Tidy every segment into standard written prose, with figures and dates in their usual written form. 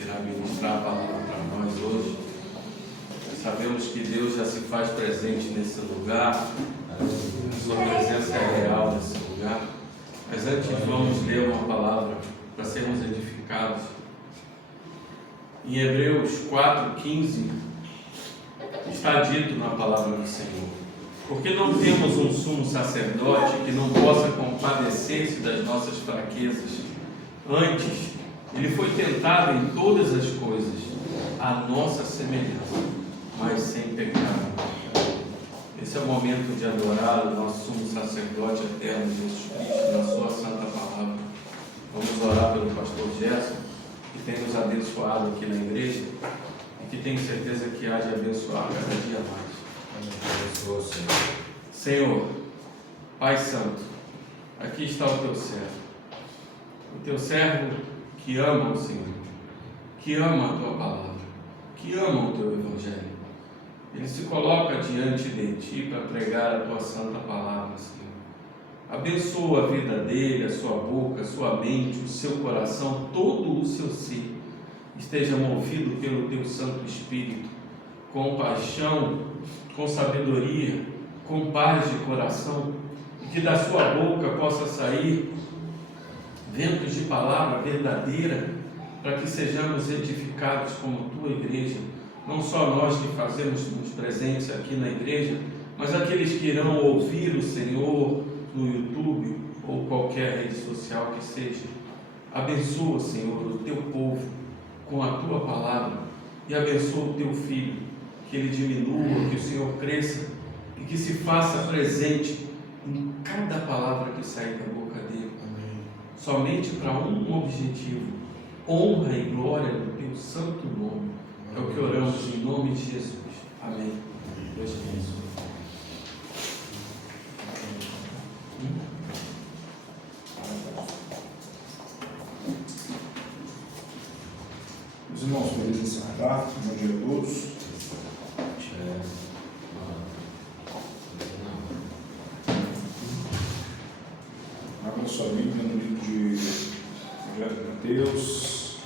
que irá ministrar a palavra para nós hoje. Sabemos que Deus já se faz presente nesse lugar, a sua presença é real nesse lugar. Mas antes vamos ler uma palavra para sermos edificados. Em Hebreus 4,15 está dito na palavra do Senhor: porque não temos um sumo sacerdote que não possa compadecer-se das nossas fraquezas. Antes, ele foi tentado em todas as coisas, à nossa semelhança, mas sem pecado. Esse é o momento de adorar o nosso sumo sacerdote eterno, Jesus Cristo, na sua santa palavra. Vamos orar pelo pastor Gerson, que tem nos abençoado aqui na igreja e que tenho certeza que há de abençoar cada dia mais. Senhor, Pai Santo, aqui está o teu servo que ama o Senhor, que ama a tua palavra, que ama o teu evangelho. Ele se coloca diante de ti para pregar a tua santa palavra, Senhor. Abençoa a vida dele, a sua boca, a sua mente, o seu coração, todo o seu ser esteja movido pelo teu Santo Espírito, com paixão, com sabedoria, com paz de coração, e que da sua boca possa sair ventos de palavra verdadeira, para que sejamos edificados como tua igreja, não só nós que fazemos nos presentes aqui na igreja, mas aqueles que irão ouvir o Senhor no YouTube ou qualquer rede social que seja. Abençoa, Senhor, o teu povo com a tua palavra, e abençoa o teu filho, que ele diminua, que o Senhor cresça e que se faça presente em cada palavra que sair da boca dele. Amém. Somente para um objetivo: honra e glória do teu santo nome. É o que oramos em nome de Jesus. Amém. Deus te abençoe. Os irmãos, podem encerrar. Bom dia a todos. Abra sua Bíblia no livro de Mateus,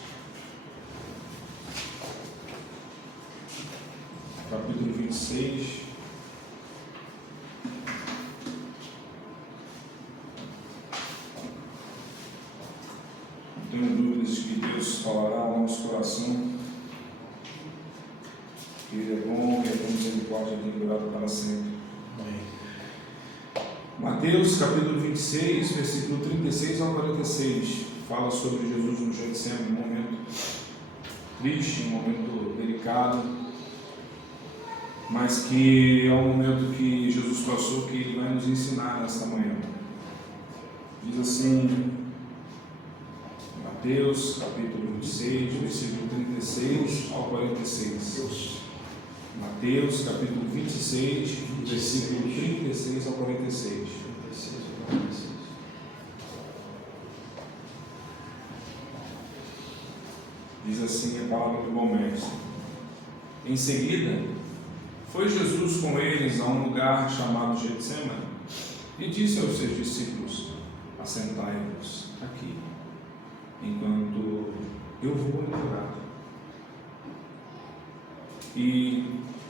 capítulo 26. Não tenho dúvidas que Deus falará ao nosso coração, que Ele é bom e a tua misericórdia tem durado para sempre. Mateus capítulo 26, versículo 36 ao 46, fala sobre Jesus no Getsemane, um momento triste, um momento delicado, mas que é um momento que Jesus passou, que Ele vai nos ensinar nesta manhã. Diz assim, Mateus capítulo 26, versículo 36 ao 46. Mateus capítulo 26, versículo 36 ao 46. Diz assim a palavra do bom mestre: em seguida, foi Jesus com eles a um lugar chamado Getsemane e disse aos seus discípulos: assentai-vos aqui, enquanto eu vou orar. E,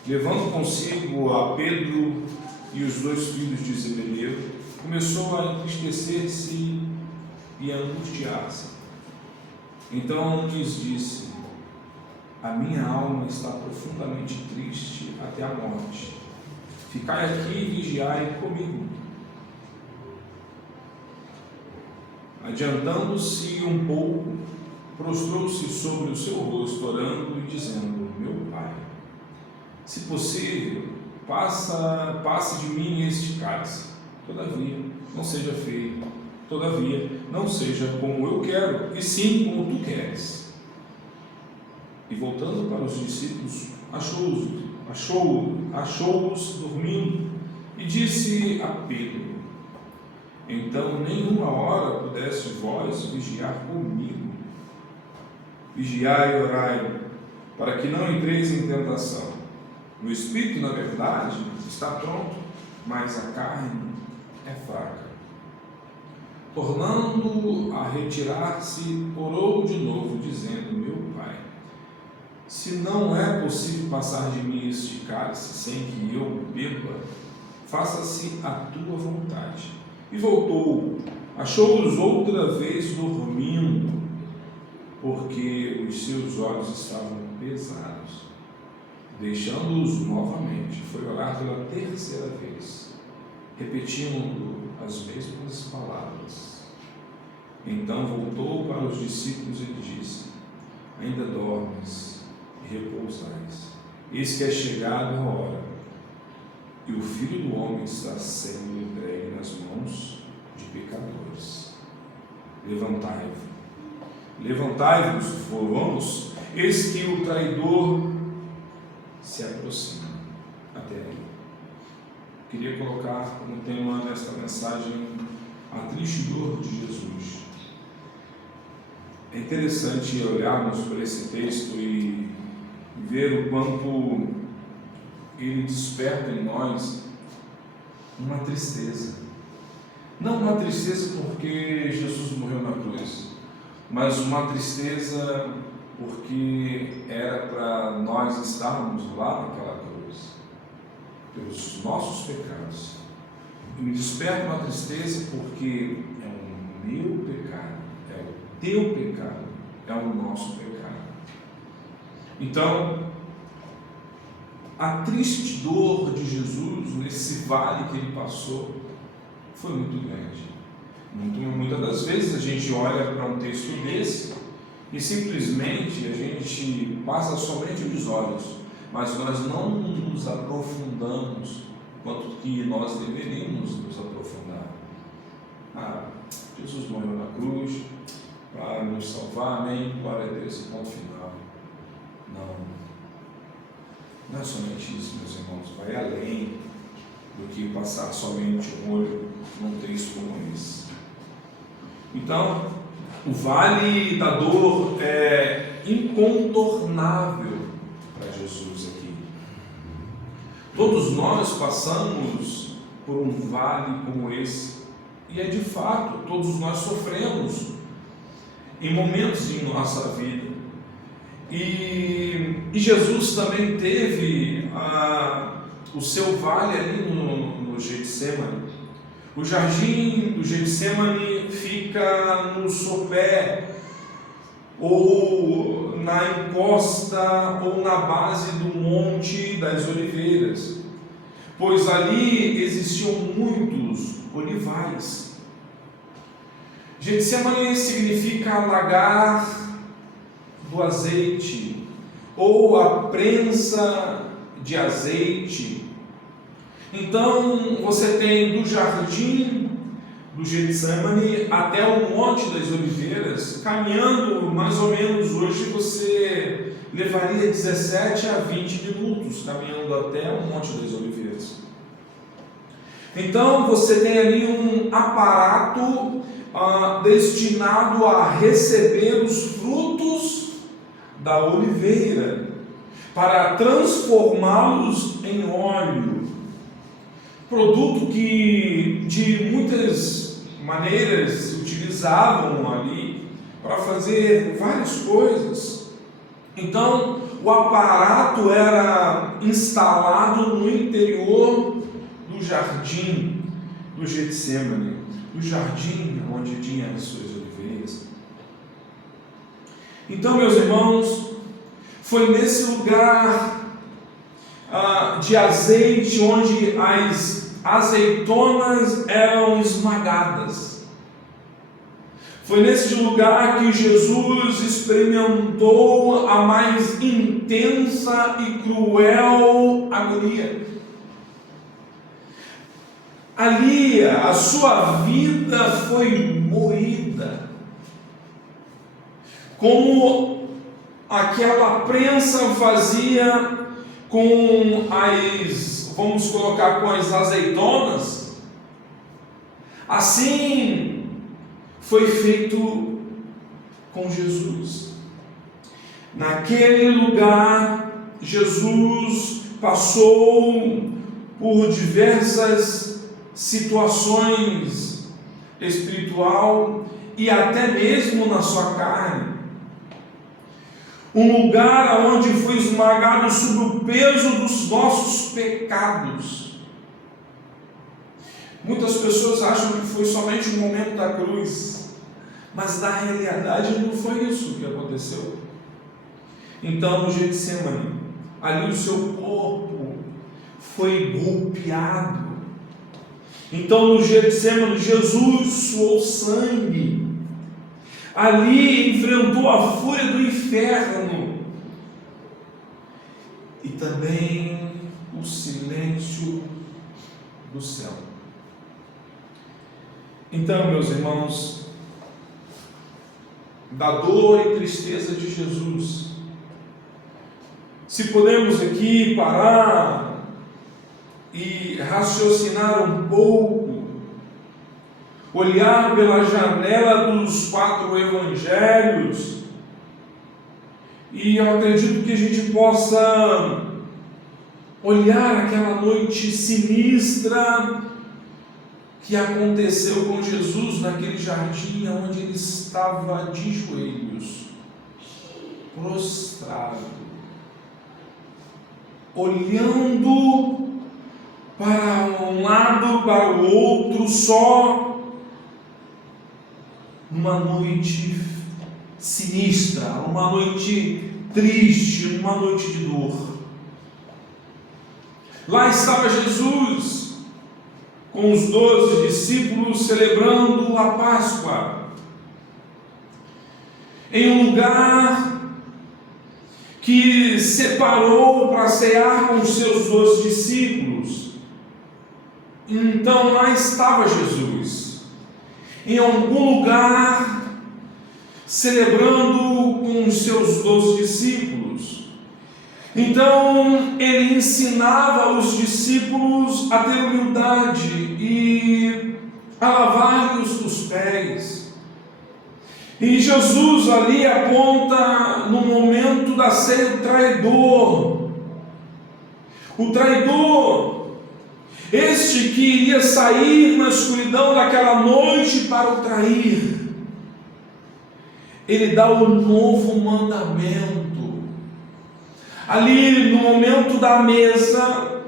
levando consigo a Pedro e os dois filhos de Zebedeu, começou a entristecer-se e a angustiar-se. Então lhes disse: a minha alma está profundamente triste até a morte. Ficai aqui e vigiai comigo. Adiantando-se um pouco, prostrou-se sobre o seu rosto, orando e dizendo: meu Pai, se possível, passe de mim este cálice. Todavia, não seja como eu quero, e sim como tu queres. E voltando para os discípulos, achou-os dormindo, e disse a Pedro: então nenhuma hora pudeste vós vigiar comigo. Vigiai e orai, para que não entreis em tentação. O espírito, na verdade, está pronto, mas a carne é fraca. Tornando a retirar-se, orou de novo, dizendo: meu Pai, se não é possível passar de mim este cálice sem que eu beba, faça-se a tua vontade. E voltou, achou-os outra vez dormindo, porque os seus olhos estavam pesados. Deixando-os novamente, foi orar pela terceira vez, repetindo as mesmas palavras. Então voltou para os discípulos e disse: ainda dormes e repousais. Eis que é chegada a hora, e o Filho do Homem está sendo entregue nas mãos de pecadores. Levantai-vos, vamos, eis que o traidor se aproxima. Até aí. Queria colocar como tema desta mensagem a triste dor de Jesus. É interessante olharmos para esse texto e ver o quanto ele desperta em nós uma tristeza. Não uma tristeza porque Jesus morreu na cruz, mas uma tristeza porque era para nós estarmos lá naquela cruz, pelos nossos pecados. E me desperta uma tristeza porque é o meu pecado, é o teu pecado, é o nosso pecado. Então, a triste dor de Jesus nesse vale que ele passou foi muito grande. Muitas das vezes a gente olha para um texto desse e simplesmente a gente passa somente os olhos, mas nós não nos aprofundamos quanto que nós deveríamos nos aprofundar. Jesus morreu na cruz para nos salvar, amém, glória a Deus, ponto final. Não é somente isso, meus irmãos, vai além do que passar somente um olho num texto como esse. Então, o vale da dor é incontornável para Jesus aqui. Todos nós passamos por um vale como esse, e é de fato, todos nós sofremos em momentos em nossa vida. E Jesus também teve o seu vale ali no Getsemane. O jardim do Getsemane fica no sopé, ou na encosta, ou na base do Monte das Oliveiras, pois ali existiam muitos olivais. Getsemane significa lagar do azeite, ou a prensa de azeite. Então você tem do jardim do Getsemane até o Monte das Oliveiras, caminhando mais ou menos, hoje você levaria 17 a 20 minutos caminhando até o Monte das Oliveiras. Então você tem ali um aparato destinado a receber os frutos da oliveira, para transformá-los em óleo, produto que de muitas maneiras utilizavam ali para fazer várias coisas. Então o aparato era instalado no interior do jardim do Getsemane, do jardim onde tinha as suas oliveiras. Então, meus irmãos, foi nesse lugar de azeite onde as azeitonas eram esmagadas. Foi nesse lugar que Jesus experimentou a mais intensa e cruel agonia. Ali a sua vida foi moída, como aquela prensa fazia com vamos colocar, com as azeitonas. Assim foi feito com Jesus. Naquele lugar, Jesus passou por diversas situações espiritual e até mesmo na sua carne. um lugar onde foi esmagado sob o peso dos nossos pecados. Muitas pessoas acham que foi somente o momento da cruz, mas na realidade não foi isso que aconteceu. Então, no Getsemane, ali o seu corpo foi golpeado. Então, no Getsemane, Jesus suou sangue. Ali enfrentou a fúria do inferno e também o silêncio do céu. Então, meus irmãos, da dor e tristeza de Jesus, se podemos aqui parar e raciocinar um pouco, olhar pela janela dos 4 evangelhos, e eu acredito que a gente possa olhar aquela noite sinistra que aconteceu com Jesus naquele jardim onde ele estava de joelhos, prostrado, olhando para um lado, para o outro, só uma noite sinistra, uma noite triste, uma noite de dor. Lá estava Jesus com os 12 discípulos celebrando a Páscoa, em um lugar que separou para cear com os seus 12 discípulos. Então lá estava Jesus, em algum lugar, celebrando com os seus 12 discípulos. Então ele ensinava os discípulos a ter humildade e a lavar-lhes os pés. E Jesus ali aponta no momento da ceia o traidor. O traidor, este que iria sair na escuridão daquela noite para o trair. Ele dá um novo mandamento. Ali no momento da mesa,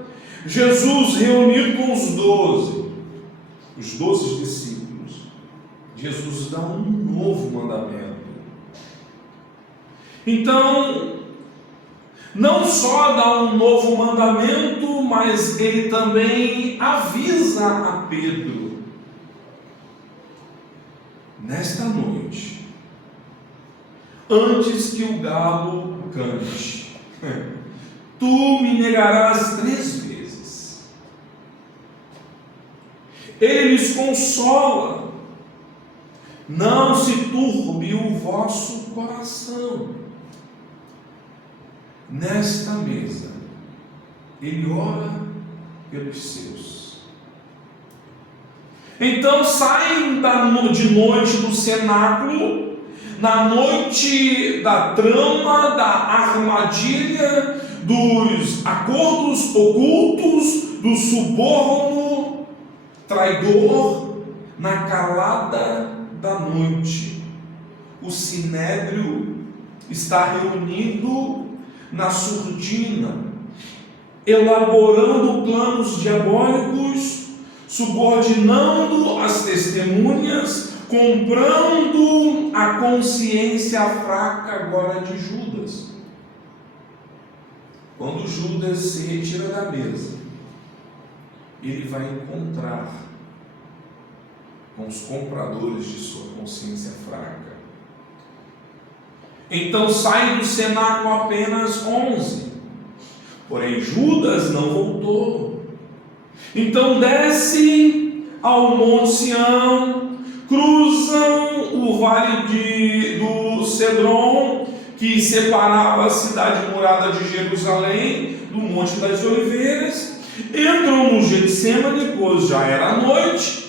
Jesus reunido com os 12 discípulos, Jesus dá um novo mandamento. Então, não só dá um novo mandamento, mas ele também avisa a Pedro: nesta noite, antes que o galo cante, tu me negarás 3 vezes. Ele lhes consola: não se turbe o vosso coração. Nesta mesa, ele ora pelos seus. Então saem de noite do cenáculo, na noite da trama, da armadilha, dos acordos ocultos, do suborno traidor, na calada da noite. O sinédrio está reunido na surdina, elaborando planos diabólicos, subordinando as testemunhas, comprando a consciência fraca agora de Judas. Quando Judas se retira da mesa, ele vai encontrar com os compradores de sua consciência fraca. Então saem do cenáculo apenas 11, porém Judas não voltou. Então descem ao Monte Sião, cruzam o vale do Cedron, que separava a cidade murada de Jerusalém do Monte das Oliveiras, entram no Getsemane, pois já era noite.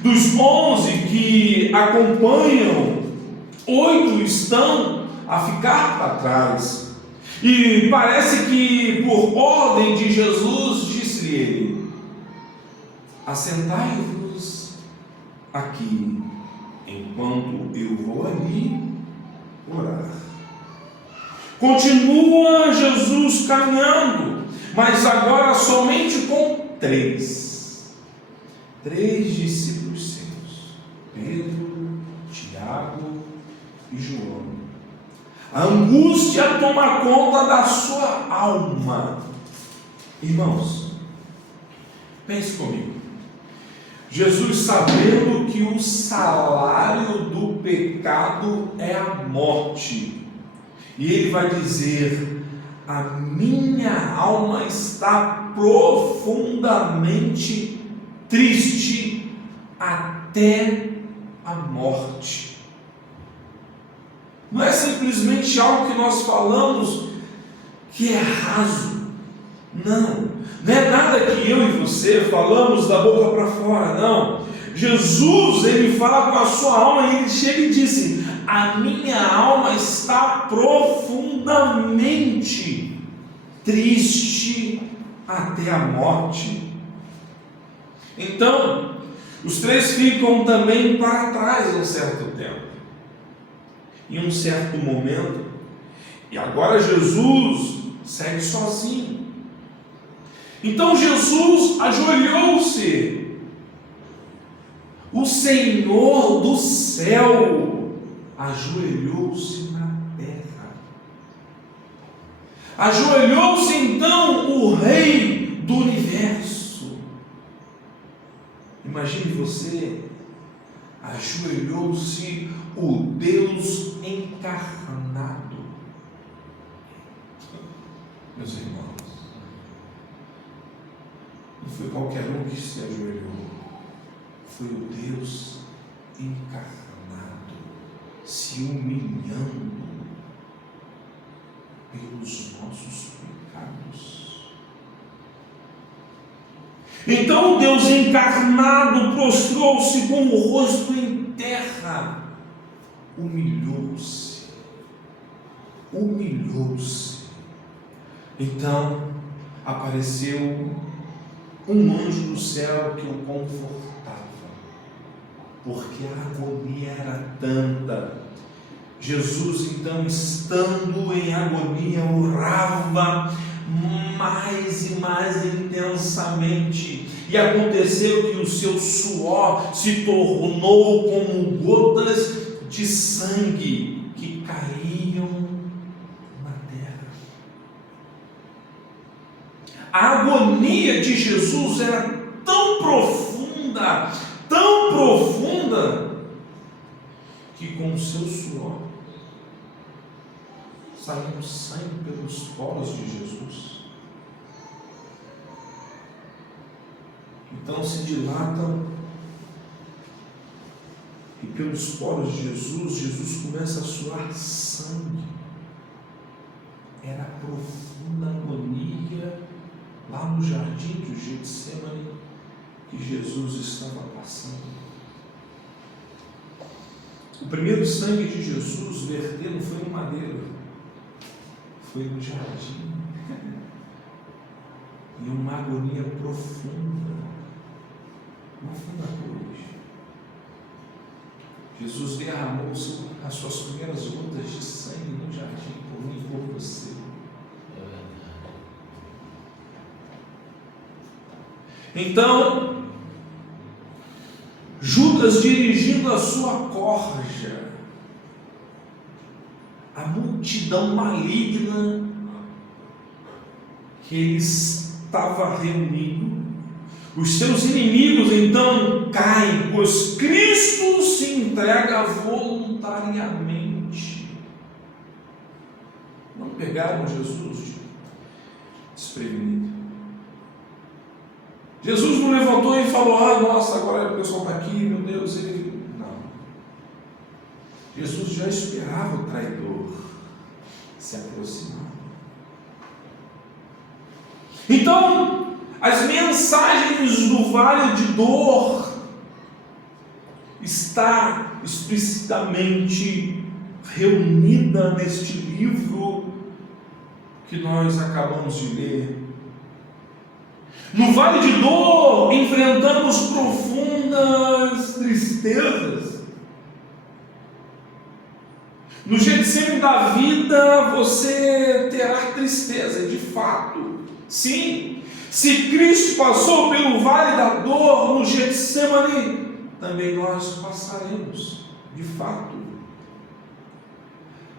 Dos 11 que acompanham, 8 estão a ficar para trás, e parece que por ordem de Jesus disse-lhe ele: assentai-vos aqui, enquanto eu vou ali orar. Continua Jesus caminhando, mas agora somente com três discípulos seus: Pedro, Tiago e João. A angústia toma conta da sua alma. Irmãos, pense comigo. Jesus, sabendo que o salário do pecado é a morte, e ele vai dizer: a minha alma está profundamente triste até a morte. Não é simplesmente algo que nós falamos que é raso. Não é nada que eu e você falamos da boca para fora, não. Jesus, ele fala com a sua alma, e ele chega e disse: a minha alma está profundamente triste até a morte. Então, os três ficam também para trás um certo tempo. Em um certo momento, e agora Jesus segue sozinho. Então Jesus ajoelhou-se. O Senhor do céu ajoelhou-se na terra. Ajoelhou-se então o Rei do universo. Imagine você, ajoelhou-se o Deus encarnado. Meus irmãos, não foi qualquer um que se ajoelhou, foi o Deus encarnado, se humilhando pelos nossos pecados. Então o Deus encarnado prostrou-se com o rosto em terra, humilhou-se. Então apareceu um anjo do céu que o confortava, porque a agonia era tanta. Jesus, então, estando em agonia, orava mais e mais intensamente, e aconteceu que o seu suor se tornou como gotas de sangue que caíam na terra. A agonia de Jesus era tão profunda, que com o seu suor saiu sangue pelos poros de Jesus. Então se dilatam, e pelos poros de Jesus começa a suar sangue. Era a profunda agonia lá no jardim de Getsemane que Jesus estava passando. O primeiro sangue de Jesus verter não foi no madeiro, foi no jardim. E uma agonia profunda, não foi na cruz. Jesus derramou as suas primeiras gotas de sangue no jardim por mim e por você. Então, Judas, dirigindo a sua corja, a multidão maligna que ele estava reunindo, os seus inimigos então caem, pois Cristo se entrega voluntariamente. Não pegaram Jesus desprevenido. Jesus não levantou e falou: nossa, agora o pessoal está aqui, meu Deus, ele... Não. Jesus já esperava o traidor se aproximar. Então, as mensagens do vale de dor está explicitamente reunida neste livro que nós acabamos de ler. No vale de dor, enfrentamos profundas tristezas. No Getsemane, getsêmani da vida você terá tristeza, de fato. Sim, se Cristo passou pelo vale da dor no Getsêmani, também nós passaremos, de fato.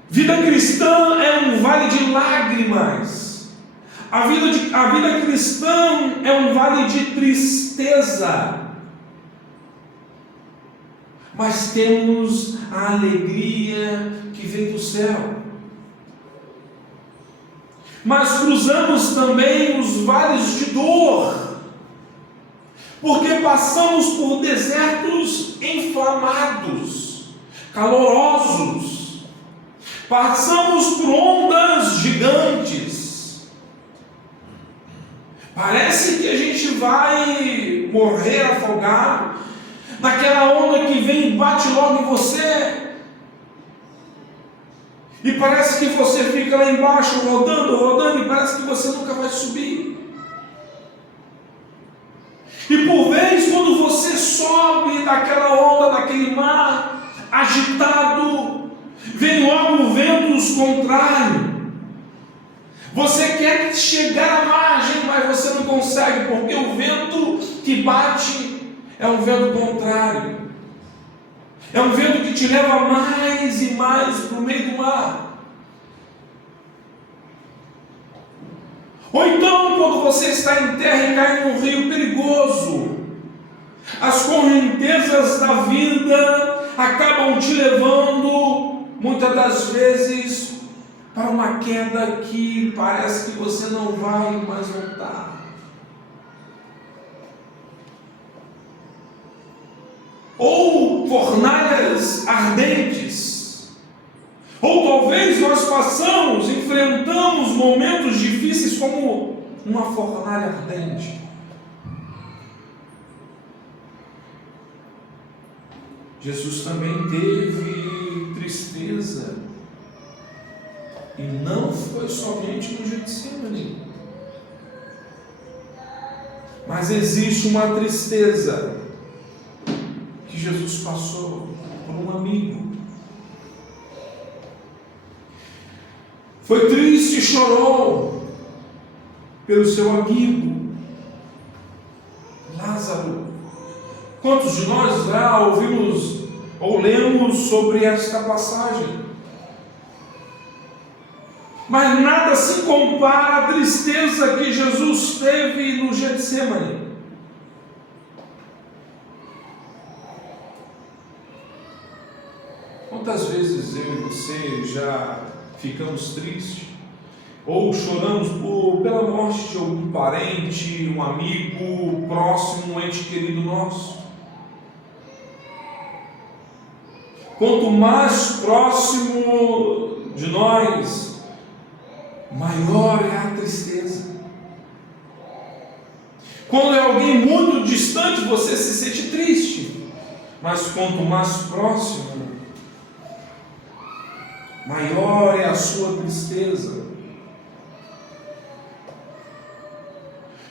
Vida cristã é um vale de lágrimas. A vida cristã é um vale de tristeza. Mas temos a alegria que vem do céu. Mas cruzamos também os vales de dor, porque passamos por desertos inflamados, calorosos, passamos por ondas gigantes. Parece que a gente vai morrer afogado naquela onda que vem e bate logo em você. E parece que você fica lá embaixo rodando, e parece que você nunca vai subir. E por vez, quando você sobe daquela onda, daquele mar agitado, vem logo ventos contrários. Você quer chegar à margem, mas você não consegue, porque o vento que bate é um vento contrário. É um vento que te leva mais e mais para o meio do mar. Ou então, quando você está em terra e cai num rio perigoso, as correntezas da vida acabam te levando, muitas das vezes, para uma queda que parece que você não vai mais voltar. Ou fornalhas ardentes, ou talvez nós enfrentamos momentos difíceis como uma fornalha ardente. Jesus também teve tristeza, e não foi somente no Getsêmani, mas existe uma tristeza que Jesus passou por um amigo. Foi triste e chorou pelo seu amigo Lázaro. Quantos de nós já ouvimos ou lemos sobre esta passagem? Mas nada se compara à tristeza que Jesus teve no Getsêmani. Quantas vezes eu e você já ficamos tristes ou choramos pela morte de algum parente, um amigo próximo, um ente querido nosso? Quanto mais próximo de nós, maior é a tristeza. Quando é alguém muito distante, você se sente triste, mas quanto mais próximo, maior é a sua tristeza.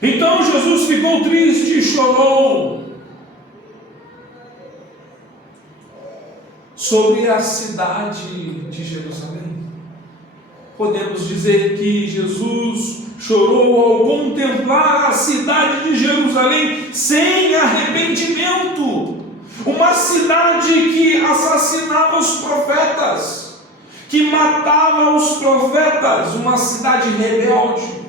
Então Jesus ficou triste e chorou sobre a cidade de Jerusalém. Podemos dizer que Jesus chorou ao contemplar a cidade de Jerusalém sem arrependimento. Uma cidade que assassinava os profetas, que matava os profetas, uma cidade rebelde.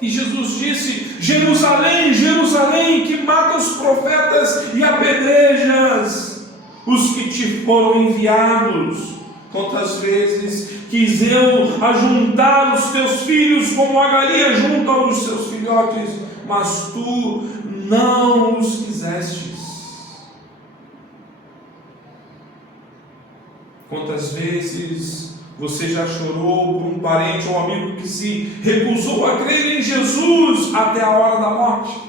E Jesus disse: Jerusalém, Jerusalém, que mata os profetas e apedrejas os que te foram enviados. Quantas vezes quis eu ajuntar os teus filhos como a galinha junta os seus filhotes, mas tu não os quisestes. Quantas vezes você já chorou por um parente ou um amigo que se recusou a crer em Jesus até a hora da morte?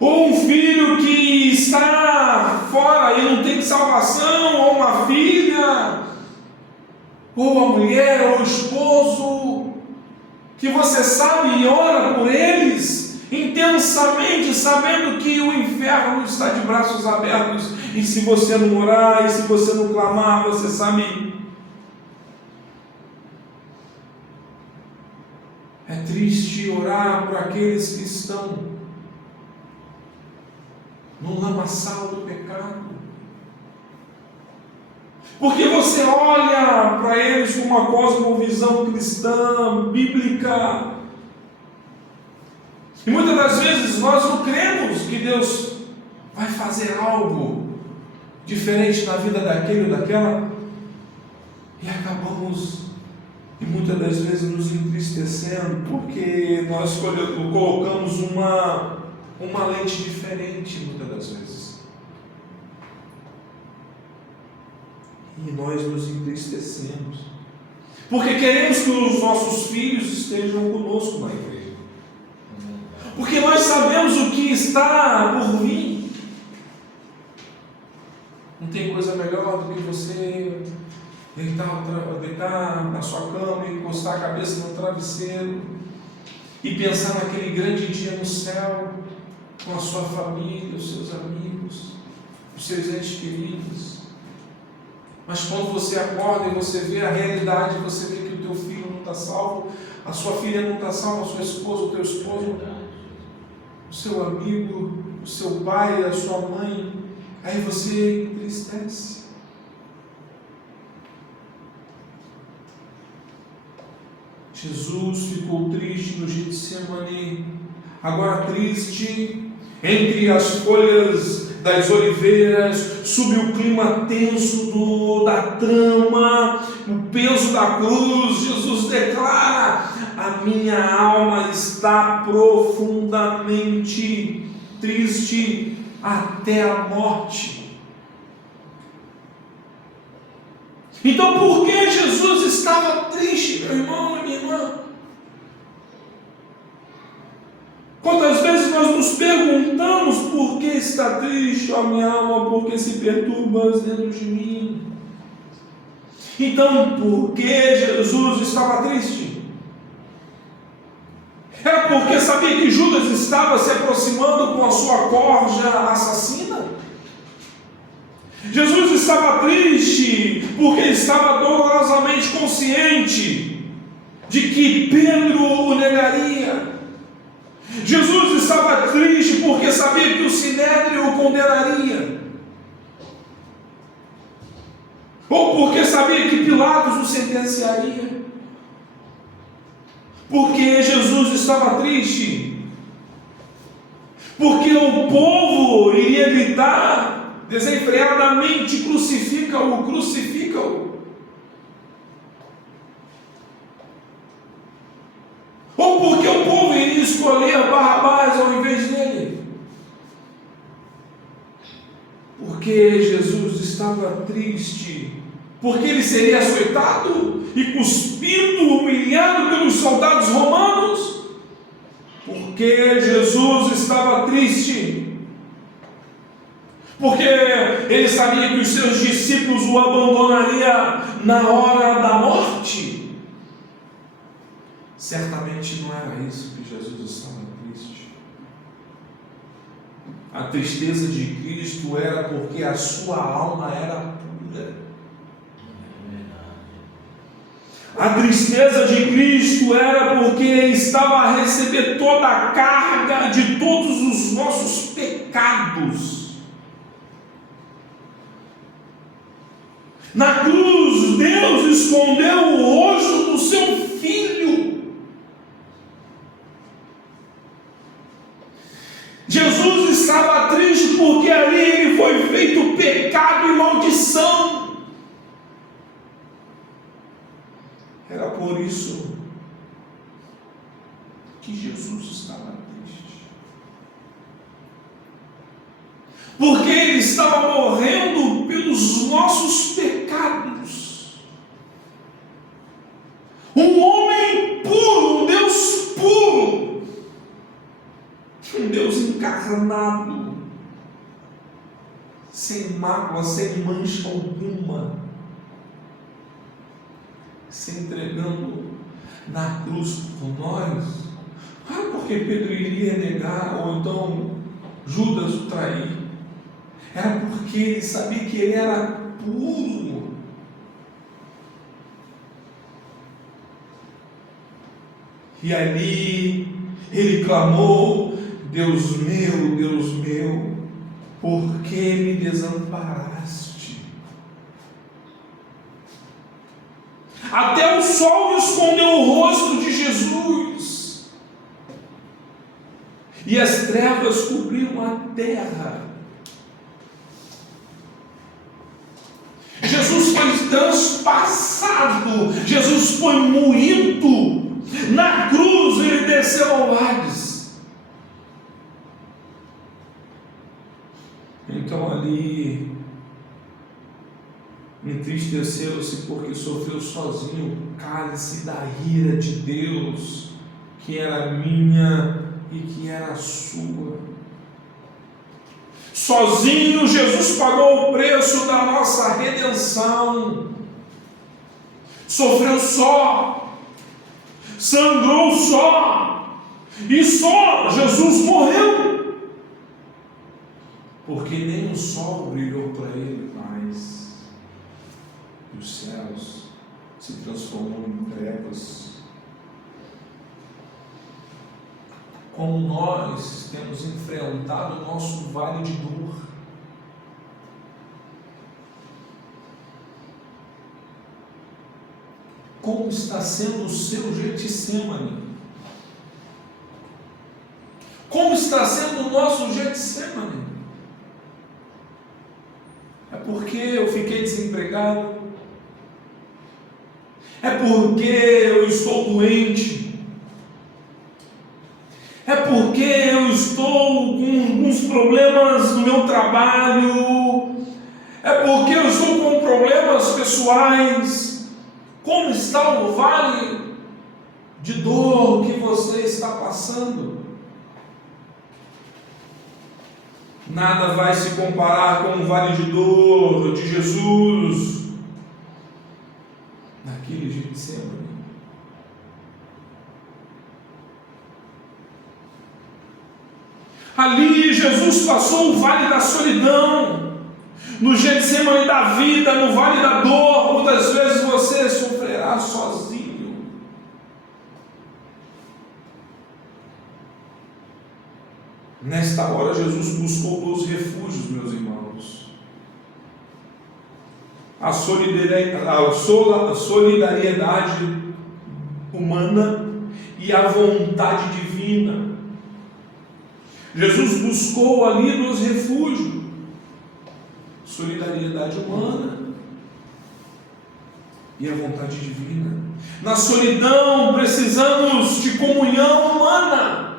Ou um filho que está fora e não tem salvação, ou uma filha, ou a mulher, ou o esposo, que você sabe e ora por eles, intensamente, sabendo que o inferno está de braços abertos, e se você não orar, e se você não clamar, você sabe, é triste orar por aqueles que estão no lamaçal do pecado, porque você olha para eles com uma cosmovisão cristã, bíblica, e muitas das vezes nós não cremos que Deus vai fazer algo diferente na vida daquele ou daquela, e acabamos, e muitas das vezes, nos entristecendo, porque nós colocamos uma lente diferente, muitas das vezes. E nós nos entristecemos, porque queremos que os nossos filhos estejam conosco na igreja, porque nós sabemos o que está por vir. Não tem coisa melhor do que você deitar na sua cama e encostar a cabeça no travesseiro e pensar naquele grande dia no céu, com a sua família, os seus amigos, os seus entes queridos. Mas quando você acorda e você vê a realidade, você vê que o teu filho não está salvo, a sua filha não está salva, a sua esposa, o teu esposo, o seu amigo, o seu pai, a sua mãe, aí você entristece. Jesus ficou triste no Getsemane, agora triste, entre as folhas das oliveiras, sob o clima tenso da trama, o peso da cruz, Jesus declara: a minha alma está profundamente triste até a morte. Então, por que Jesus estava triste, meu irmão e minha irmã? Quantas vezes nós nos perguntamos por que está triste a minha alma, por que se perturba dentro de mim? Então, por que Jesus estava triste? É porque sabia que Judas estava se aproximando com a sua corja assassina? Jesus estava triste porque estava dolorosamente consciente de que Pedro o negaria. Jesus estava triste porque sabia que o Sinédrio o condenaria, ou porque sabia que Pilatos o sentenciaria. Porque Jesus estava triste porque o povo iria gritar desenfreadamente: crucifica-o, crucifica-o. Ou porque o povo iria escolher Barrabás ao invés dele. Porque Jesus estava triste porque ele seria açoitado e cuspido, humilhado pelos soldados romanos. Porque Jesus estava triste porque ele sabia que os seus discípulos o abandonariam na hora da morte. Certamente não era isso que Jesus estava triste. A tristeza de Cristo era porque a sua alma era pura. A tristeza de Cristo era porque estava a receber toda a carga de todos os nossos pecados. Na cruz, Deus escondeu o rosto do seu Filho. Jesus estava triste porque ali ele foi feito pecado e maldição. Era por isso que Jesus estava triste. Porque ele estava morrendo pelos nossos pecados. Um homem puro, um Deus puro, um Deus encarnado, sem mácula, sem mancha alguma, se entregando na cruz por nós, Porque Pedro iria negar, ou então Judas o trair. Era porque ele sabia que ele era puro. E ali ele clamou: Deus meu, por que me desamparaste? Até o sol escondeu o rosto de Jesus, e as trevas cobriram a terra. Jesus foi transpassado, Jesus foi moído. Na cruz ele desceu ao Hades. Então ali entristeceu-se porque sofreu sozinho o cálice da ira de Deus, que era minha e que era sua. Sozinho Jesus pagou o preço da nossa redenção. Sofreu só, sangrou só, e só Jesus morreu, porque nem o sol brilhou para ele mais, e os céus se transformou em trevas. Como nós temos enfrentado o nosso vale de dor. Como está sendo o seu Getsemane? Como está sendo o nosso Getsemane? É porque eu fiquei desempregado? É porque eu estou doente? É porque eu estou com alguns problemas no meu trabalho? É porque eu estou com problemas pessoais? Como está o vale de dor que você está passando? Nada vai se comparar com o vale de dor de Jesus naquele Getsemane. Ali Jesus passou o vale da solidão. No Getsemane da vida, no vale da dor, muitas vezes você sofrerá sozinho. Nesta hora Jesus buscou 2 refúgios, meus irmãos: a solidariedade humana e a vontade divina. Jesus buscou ali 2 refúgios: solidariedade humana e a vontade divina. Na solidão precisamos de comunhão humana,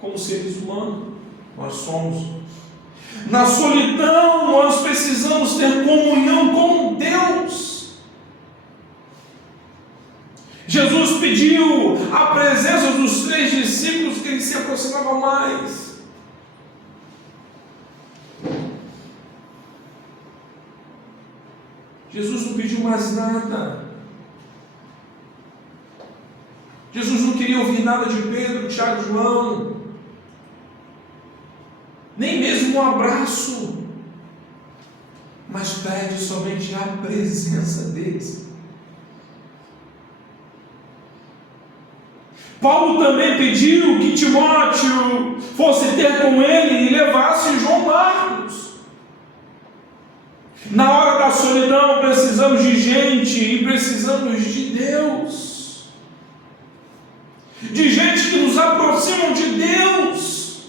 como seres humanos nós somos. Na solidão nós precisamos ter comunhão com Deus. Jesus pediu a presença dos 3 discípulos que ele se aproximava mais. Jesus não pediu mais nada. Jesus não queria ouvir nada de Pedro, Tiago e João, nem mesmo um abraço, mas pede somente a presença deles. Paulo também pediu que Timóteo fosse ter com ele e levasse João Marcos. Na hora da solidão precisamos de gente e precisamos de Deus, de gente que nos aproximam de Deus.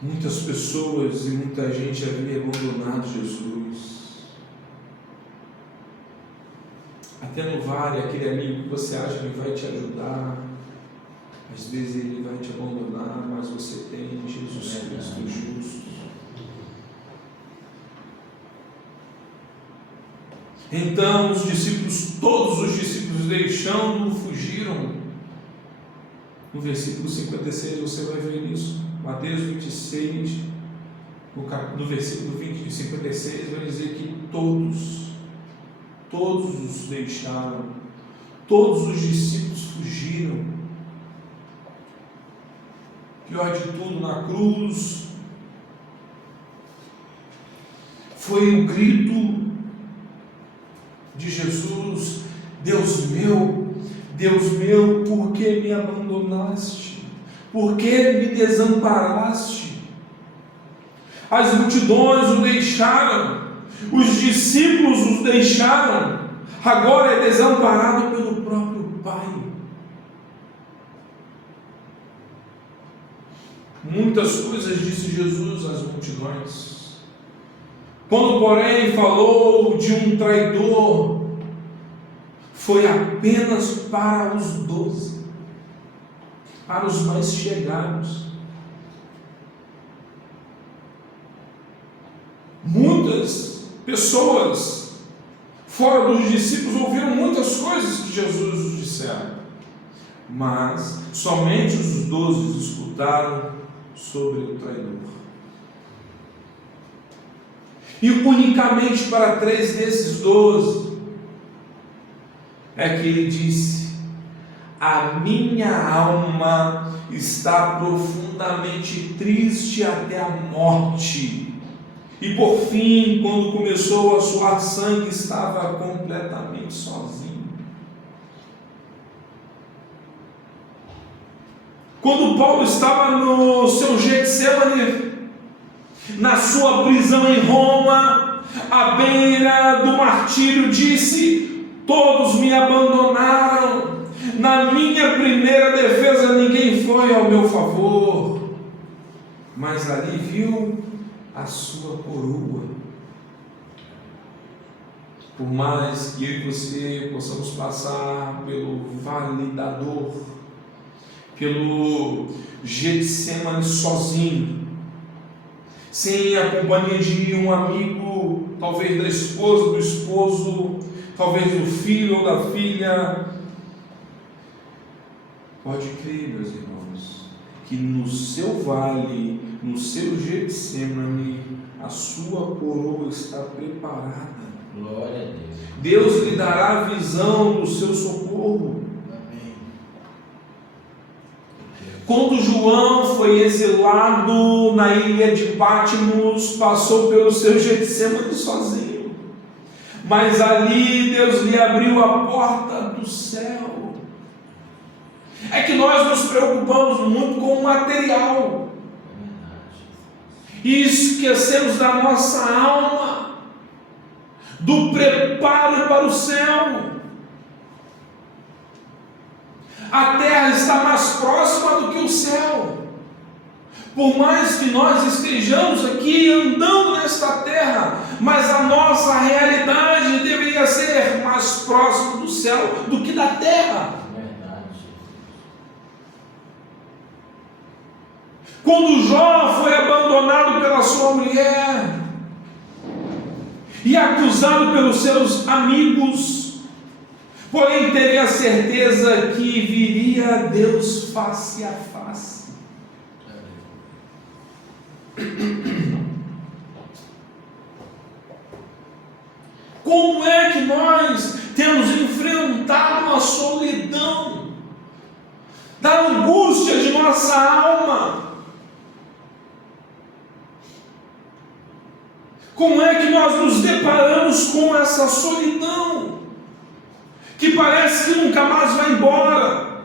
Muitas pessoas e muita gente havia abandonado Jesus. Até no vale, aquele amigo que você acha que vai te ajudar, às vezes ele vai te abandonar, mas você tem Jesus Cristo justo. Então os discípulos, todos os discípulos deixando-o, fugiram. No versículo 56 você vai ver isso. Mateus 26, no versículo 56, vai dizer que todos os deixaram, todos os discípulos fugiram. Pior de tudo, na cruz, foi o grito de Jesus: Deus meu, por que me abandonaste? Por que me desamparaste? As multidões o deixaram, os discípulos o deixaram, agora é desamparado pelo próprio Pai. Muitas coisas disse Jesus às multidões. Quando, porém, falou de um traidor, foi apenas para os 12, para os mais chegados. Muitas pessoas, fora dos discípulos, ouviram muitas coisas que Jesus disseram, mas somente os 12 escutaram sobre o traidor. E unicamente para 3 desses 12 é que ele disse: a minha alma está profundamente triste até a morte. E por fim, quando começou a suar sangue, estava completamente sozinho. Quando Paulo estava no seu Getsemane, na sua prisão em Roma, à beira do martírio, disse: todos me abandonaram, na minha primeira defesa ninguém foi ao meu favor, mas ali viu a sua coroa. Por mais que eu e você possamos passar pelo vale da dor, pelo Getsemane sozinho, sem a companhia de um amigo, talvez da esposa, do esposo, talvez do filho ou da filha, pode crer, meus irmãos, que no seu vale, no seu Getsemane, a sua coroa está preparada. Glória a Deus. Deus lhe dará a visão do seu socorro. Amém. Quando João foi exilado na ilha de Patmos, passou pelo seu Getsemane sozinho, mas ali Deus lhe abriu a porta do céu. É que nós nos preocupamos muito com o material e esquecemos da nossa alma, do preparo para o céu. A terra está mais próxima do que o céu. Por mais que nós estejamos aqui andando nesta terra, mas a nossa realidade deveria ser mais próxima do céu do que da terra. Quando Jó foi abandonado pela sua mulher e acusado pelos seus amigos, porém teve a certeza que viria Deus face a face. Como é que nós temos enfrentado a solidão da angústia de nossa alma? Como é que nós nos deparamos com essa solidão que parece que nunca mais vai embora?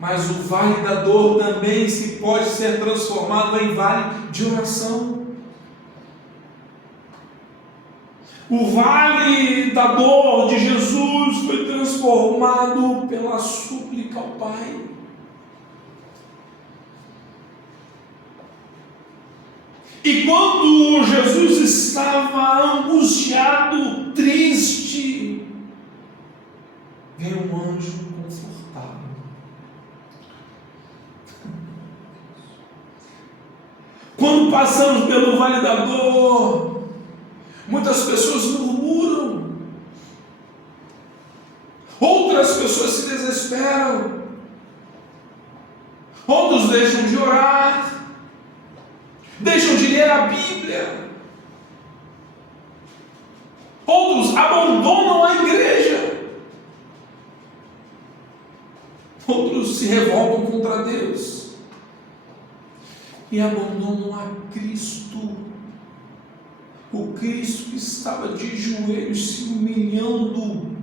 Mas o vale da dor também se pode ser transformado em vale de oração. O vale da dor de Jesus foi transformado pela súplica ao Pai. E quando Jesus estava angustiado, triste, veio um anjo confortável. Quando passamos pelo vale da dor, muitas pessoas murmuram, outras pessoas se desesperam, Outros deixam de orar, deixam de ler a Bíblia. Outros abandonam a igreja. Outros se revoltam contra Deus e abandonam a Cristo. O Cristo que estava de joelhos se humilhando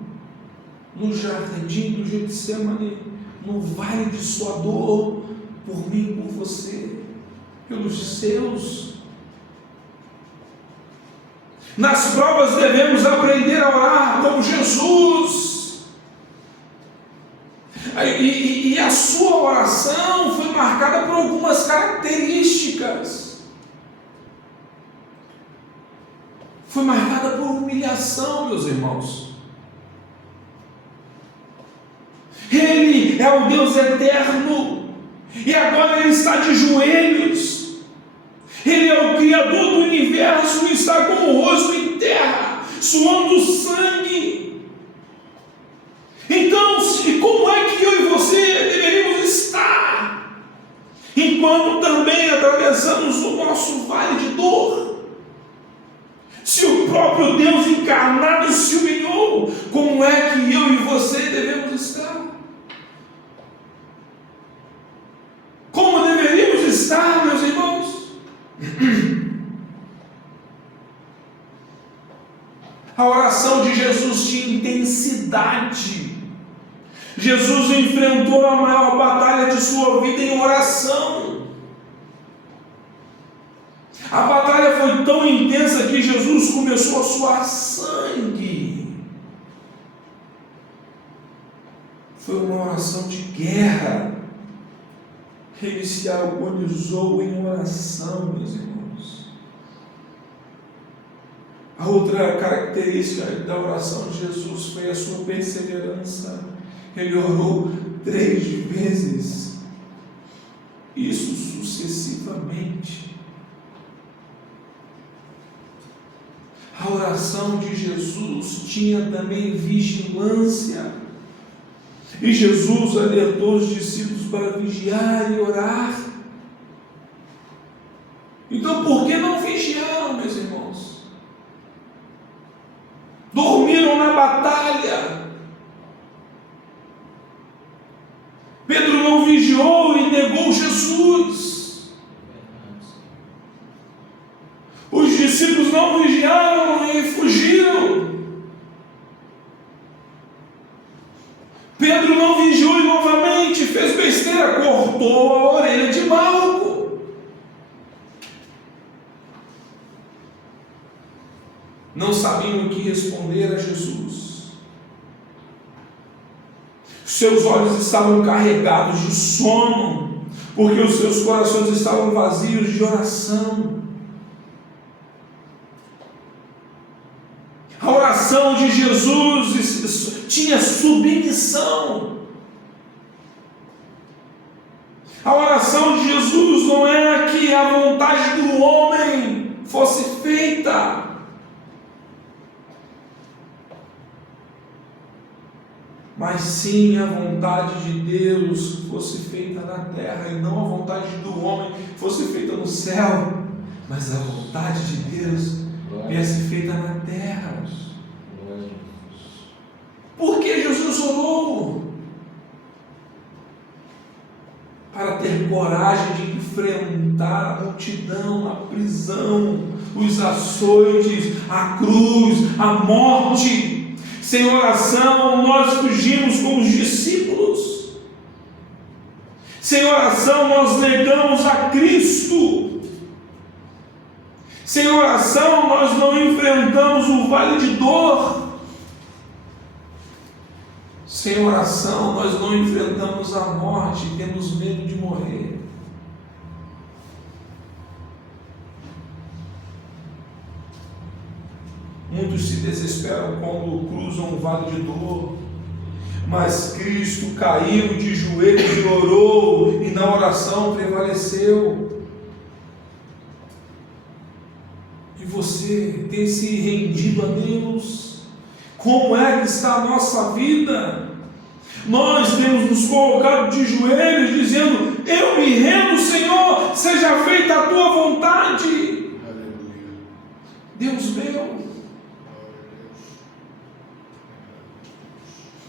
no jardim do Getsemane, no vale de sua dor, por mim, por você, pelos seus. Nas provas devemos aprender a orar como Jesus. E a sua oração foi marcada por algumas características. Foi marcada por humilhação, meus irmãos. Ele é o Deus eterno, e agora Ele está de joelhos. Ele é o Criador do universo e está com o rosto em terra, suando sangue. Então, como é que eu e você deveríamos estar, enquanto também atravessamos o nosso vale de dor? Se o próprio Deus encarnado se humilhou, como é que eu e você devemos estar? Como deveríamos estar, meus irmãos? A oração de Jesus tinha intensidade. Jesus enfrentou a maior batalha de sua vida em oração. A batalha foi tão intensa que Jesus começou a suar sangue. Foi uma oração de guerra. Ele se agonizou em oração, meus irmãos. A outra característica da oração de Jesus foi a sua perseverança. Ele orou 3 vezes, isso sucessivamente. A oração de Jesus tinha também vigilância. E Jesus alertou os discípulos para vigiar e orar. Então, por que não vigiaram, meus irmãos? Dormiram na batalha. Pedro não vigiou e negou Jesus. Os discípulos não vigiaram e fugiram. Pedro não vigiou e novamente fez besteira, cortou a orelha de Malco. Não sabiam o que responder a Jesus. Seus olhos estavam carregados de sono, porque os seus corações estavam vazios de oração. A oração de Jesus tinha submissão. A oração de Jesus não é que a vontade do homem fosse feita, mas sim a vontade de Deus fosse feita na terra, e não a vontade do homem fosse feita no céu, mas a vontade de Deus viesse feita na terra. Por que Jesus orou? Para ter coragem de enfrentar a multidão, a prisão, os açoites, a cruz, a morte. Sem oração, nós fugimos como os discípulos. Sem oração, nós negamos a Cristo. Sem oração, nós não enfrentamos o vale de dor. Sem oração, nós não enfrentamos a morte e temos medo de morrer. Muitos se desesperam quando cruzam um vale de dor, mas Cristo caiu de joelhos e orou, e na oração prevaleceu. E você tem se rendido a Deus? Como é que está a nossa vida? Nós temos nos colocado de joelhos, dizendo: eu me rendo, Senhor, seja feita a tua vontade. Deus meu.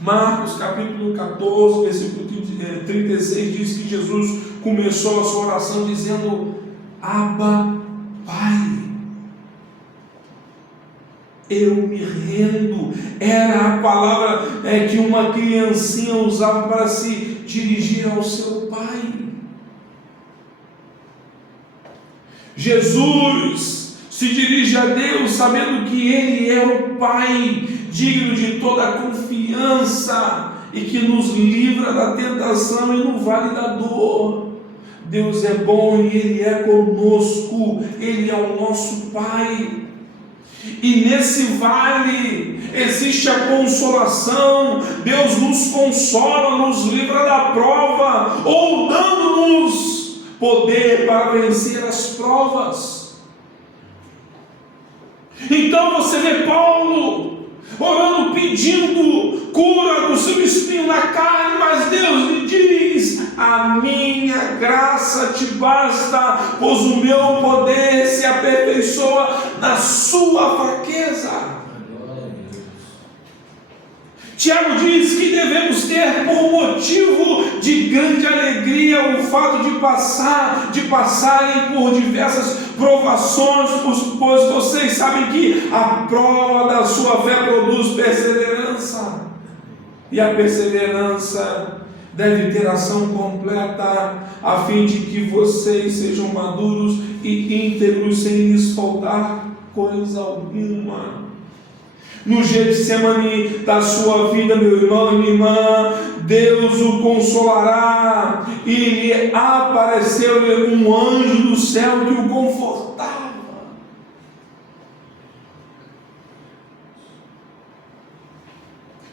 Marcos capítulo 14, versículo 36 diz que Jesus começou a sua oração dizendo: Abba, Pai. Eu me rendo. Era a palavra que uma criancinha usava para se dirigir ao seu pai. Jesus se dirige a Deus sabendo que Ele é o Pai digno de toda a confiança e que nos livra da tentação e no vale da dor. Deus é bom e Ele é conosco. Ele é o nosso Pai. E nesse vale existe a consolação. Deus nos consola, nos livra da prova, ou dando-nos poder para vencer as provas. Então você vê Paulo orando, pedindo cura do seu espinho na carne, mas Deus lhe diz: a minha graça te basta, pois o meu poder se aperfeiçoa na sua fraqueza. Tiago diz que devemos ter por motivo de grande alegria o fato de passarem por diversas provações, pois vocês sabem que a prova da sua fé produz perseverança, e a perseverança deve ter ação completa, a fim de que vocês sejam maduros e íntegros, sem lhes faltar coisa alguma. No Getsemane da sua vida, meu irmão e minha irmã, Deus o consolará, e lhe apareceu um anjo do céu que o confortava.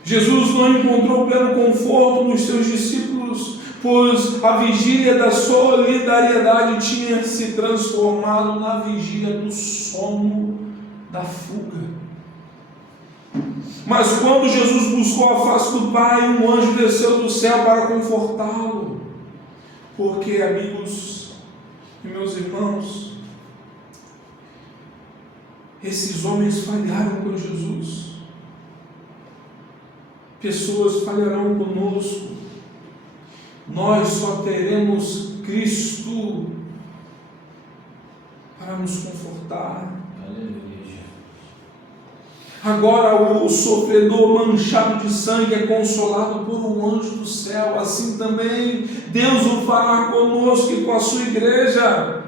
Jesus não encontrou pleno conforto nos seus discípulos, pois a vigília da solidariedade tinha se transformado na vigília do sono, da fuga. Mas quando Jesus buscou a face do Pai, um anjo desceu do céu para confortá-lo. Porque, amigos e meus irmãos, esses homens falharam com Jesus. Pessoas falharão conosco. Nós só teremos Cristo para nos confortar. Aleluia. Agora o sofredor manchado de sangue é consolado por um anjo do céu. Assim também Deus o fará conosco e com a sua igreja.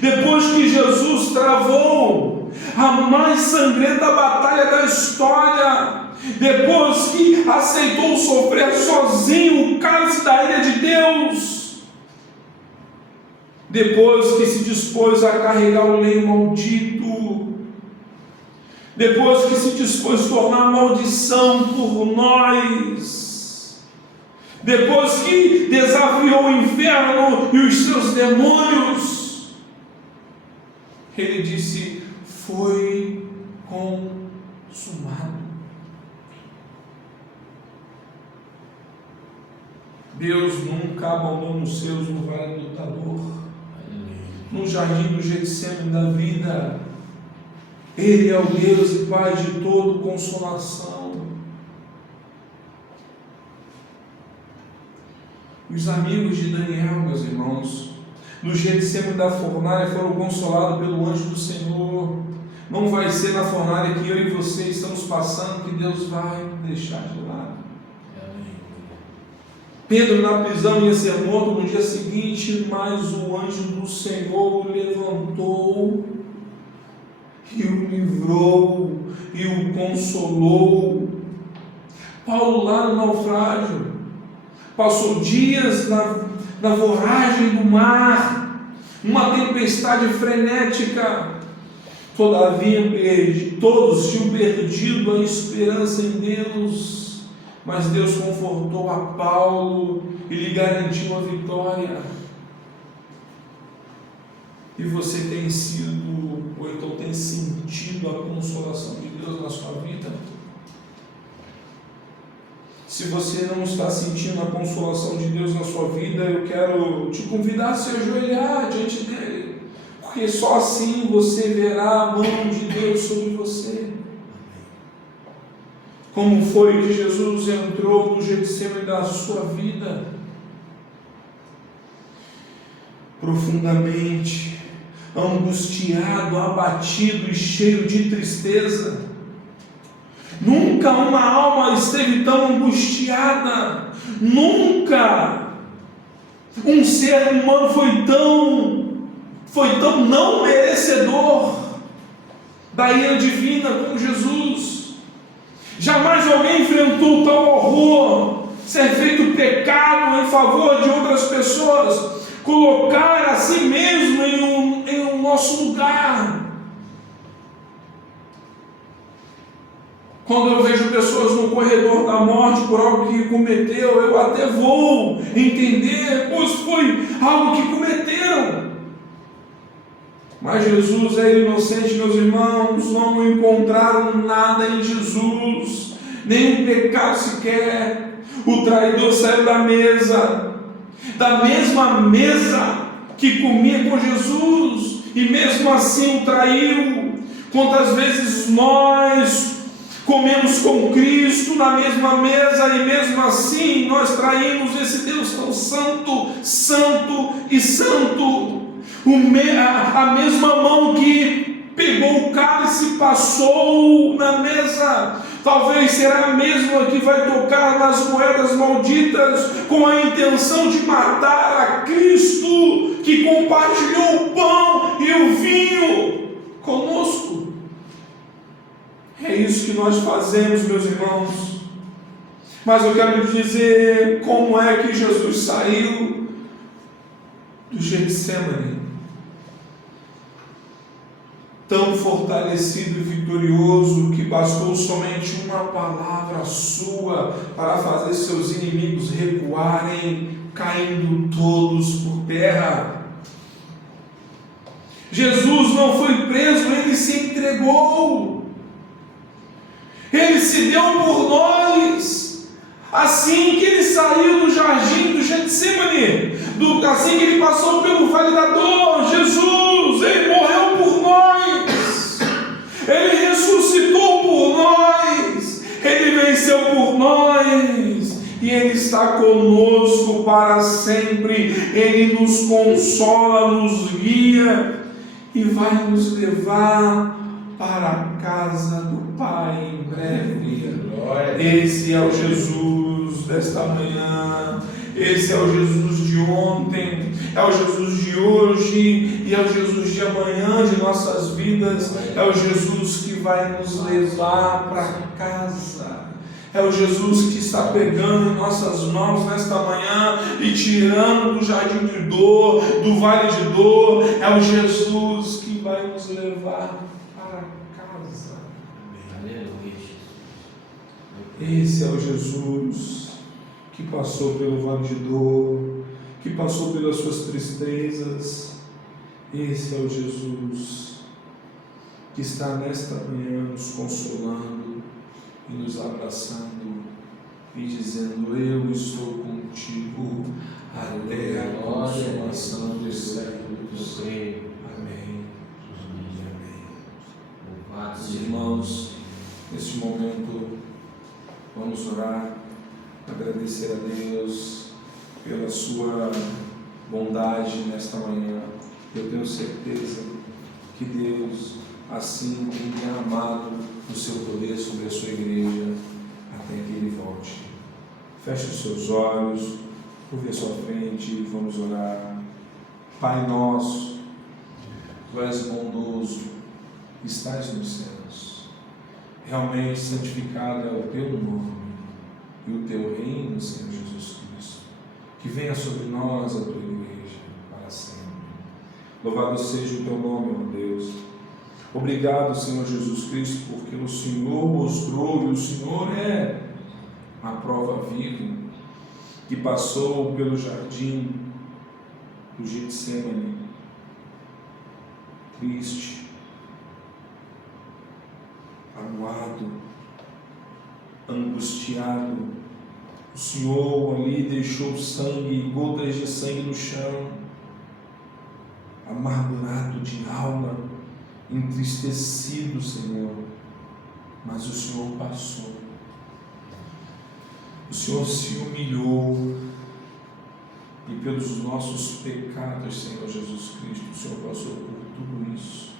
Depois que Jesus travou a mais sangrenta batalha da história, depois que aceitou sofrer sozinho o cálice da ira de Deus, depois que se dispôs a carregar o leito maldito, depois que se dispôs a tornar maldição por nós, depois que desafiou o inferno e os seus demônios, Ele disse: foi consumado. Deus nunca abandona os seus no vale do Tabor, no jardim do Getsemane da vida. Ele é o Deus e Pai de toda consolação. Os amigos de Daniel, meus irmãos, no Getsemane da fornalha foram consolados pelo anjo do Senhor. Não vai ser na fornalha que eu e você estamos passando que Deus vai deixar de lado. Pedro na prisão ia ser morto no dia seguinte, mas o anjo do Senhor o levantou e o livrou e o consolou. Paulo lá no naufrágio passou dias na voragem do mar, uma tempestade frenética. Todavia todos tinham perdido a esperança em Deus, mas Deus confortou a Paulo e lhe garantiu a vitória. E você tem sido, ou então tem sentido a consolação de Deus na sua vida? Se você não está sentindo a consolação de Deus na sua vida, eu quero te convidar a se ajoelhar diante dele, porque só assim você verá a mão de Deus sobre você. Como foi que Jesus entrou no Getsemane da sua vida? Profundamente angustiado, abatido e cheio de tristeza. Nunca uma alma esteve tão angustiada, nunca um ser humano foi tão não merecedor da ira divina como Jesus. Jamais alguém enfrentou tal horror, ser feito pecado em favor de outras pessoas, colocar a si mesmo em um nosso lugar. Quando eu vejo pessoas no corredor da morte por algo que cometeu, eu até vou entender, pois foi algo que cometeram. Mas Jesus é inocente, meus irmãos, não encontraram nada em Jesus, nenhum pecado sequer. O traidor saiu da mesma mesa que comia com Jesus, e mesmo assim o traiu. Quantas vezes nós comemos com Cristo na mesma mesa e mesmo assim nós traímos esse Deus tão santo, santo e santo. A mesma mão que pegou o cálice e passou na mesa, talvez será a mesma que vai tocar nas moedas malditas com a intenção de matar a Cristo, que compartilhou o pão e o vinho conosco. É isso que nós fazemos, meus irmãos. Mas eu quero lhe dizer como é que Jesus saiu do Getsemane tão fortalecido e vitorioso que bastou somente uma palavra sua para fazer seus inimigos recuarem, caindo todos por terra. Jesus não foi preso, ele se entregou. Ele se deu por nós. Assim que ele saiu do jardim do Getsemane, assim que ele passou pelo vale da dor, Jesus, ele morreu por nós, ele ressuscitou por nós, ele venceu por nós, e ele está conosco para sempre. Ele nos consola, nos guia e vai nos levar para a casa do Pai em breve. Esse é o Jesus desta manhã, esse é o Jesus de ontem, é o Jesus de hoje e é o Jesus de amanhã de nossas vidas. É o Jesus que vai nos levar para casa. É o Jesus que está pegando em nossas mãos nesta manhã e tirando do jardim de dor, do vale de dor. É o Jesus que vai nos levar para casa. Esse é o Jesus que passou pelo vale de dor, que passou pelas suas tristezas. Esse é o Jesus que está nesta manhã nos consolando e nos abraçando e dizendo: eu estou contigo até a consumação dos séculos. Amém. Amém. Irmãos, neste momento vamos orar, agradecer a Deus pela sua bondade nesta manhã. Eu tenho certeza que Deus assim tem derramado o seu poder sobre a sua igreja até que Ele volte. Feche os seus olhos, curve a sua frente e vamos orar. Pai nosso, Tu és bondoso, estás nos céus. Realmente santificado é o Teu nome e o Teu reino, Senhor Jesus Cristo. Que venha sobre nós a Tua igreja para sempre. Louvado seja o Teu nome, ó Deus. Obrigado, Senhor Jesus Cristo, porque o Senhor mostrou e o Senhor é a prova viva que passou pelo jardim do Getsemane, triste, amuado, angustiado, O Senhor ali deixou sangue, gotas de sangue no chão, amargurado de alma, entristecido, Senhor. Mas o Senhor passou. O Senhor se humilhou e pelos nossos pecados, Senhor Jesus Cristo, o Senhor passou por tudo isso.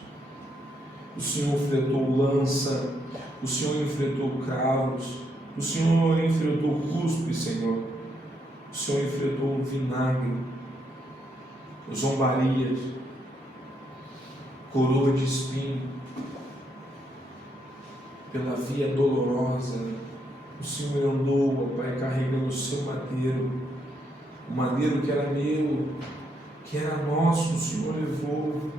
O Senhor enfrentou lança, o Senhor enfrentou cravos, o Senhor enfrentou cuspe, Senhor. O Senhor enfrentou o vinagre, zombarias, coroa de espinho, pela via dolorosa. O Senhor andou, ó Pai, carregando o seu madeiro, o madeiro que era meu, que era nosso, o Senhor levou.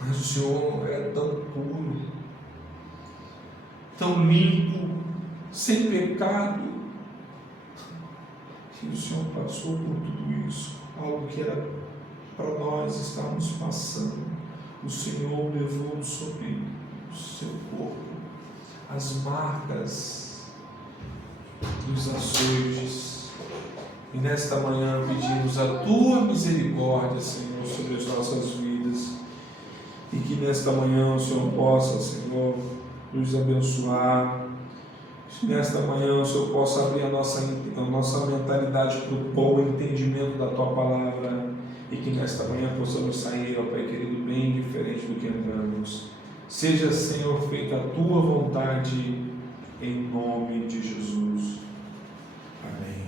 Mas o Senhor era tão puro, tão limpo, sem pecado, que o Senhor passou por tudo isso, algo que era para nós estarmos passando. O Senhor levou sobre o seu corpo as marcas dos açoites. E nesta manhã pedimos a tua misericórdia, Senhor, sobre as nossas vidas. E que nesta manhã o Senhor possa, Senhor, nos abençoar. Que nesta manhã o Senhor possa abrir a nossa mentalidade para o bom entendimento da tua palavra. E que nesta manhã possamos sair, ó Pai querido, bem diferente do que entramos. Seja, Senhor, feita a tua vontade, em nome de Jesus. Amém.